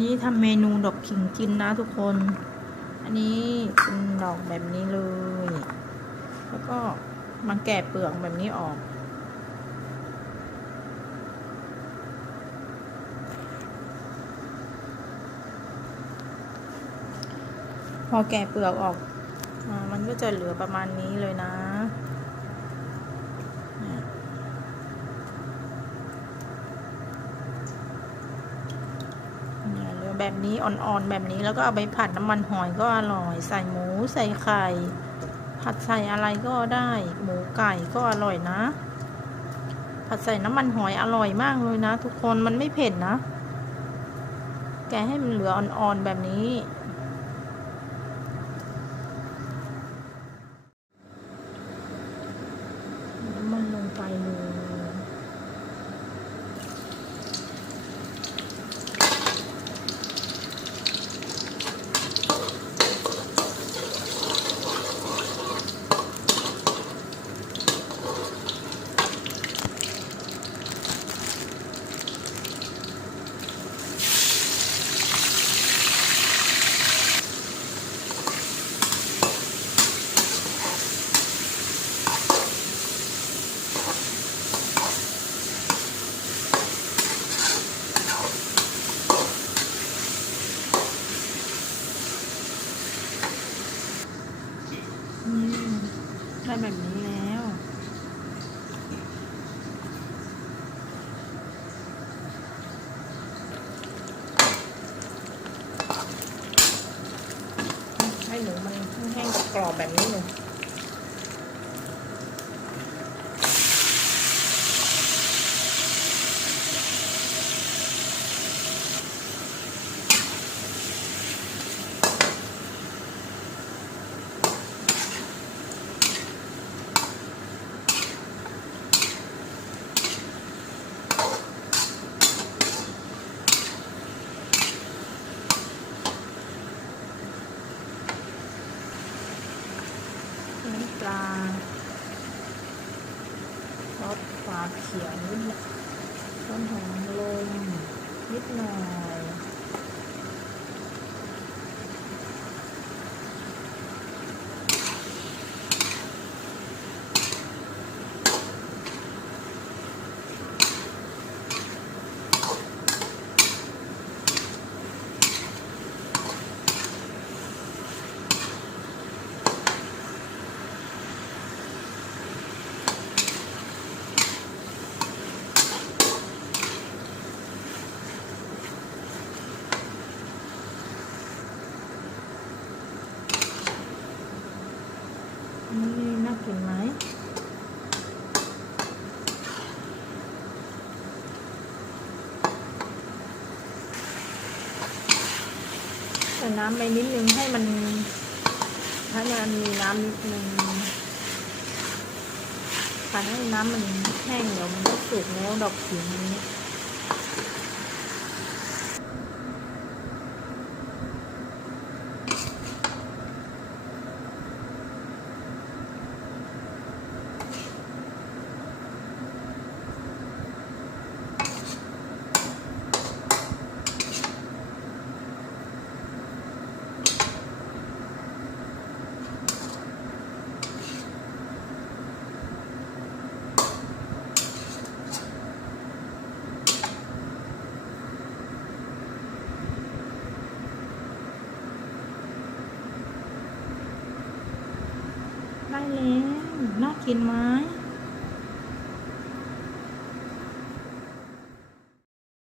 นี่ทำเมนูดอกขิงกินนะทุกคน อันนี้เป็นดอกแบบนี้เลย แล้วก็มาแกะเปลือกแบบนี้ออก พอแกะเปลือกออก มันก็จะเหลือประมาณนี้เลยนะเนี่ยเนี่ยเหลือ แบบนี้อ่อนๆแบบนี้แล้วก็เอาไปผัดน้ำมันหอยก็อร่อย ใส่หมูใส่ไข่ ผัดใส่อะไรก็ได้ หมูไก่ก็อร่อยนะ ผัดใส่น้ำมันหอยอร่อยมากเลยนะ ทุกคนมันไม่เผ็ดนะ แกให้มันเหลืออ่อนๆแบบนี้ำมันลงไปเลยอืม ได้แบบนี้แล้ว ให้หมูมันแห้งกรอบแบบนี้เลย น้ำ ปลาซอสปลาเขียวนิดต้นหอมลมนิดหน่อย นี่น่ากินไหมใส่น้ำไปนิดนึงให้มันให้มันมีน้ำนิดนึงผัดให้น้ำมันแห้งเดี๋ยวมันก็สุกแล้วดอกขิงนี้ ได้แล้วน่ากินไหม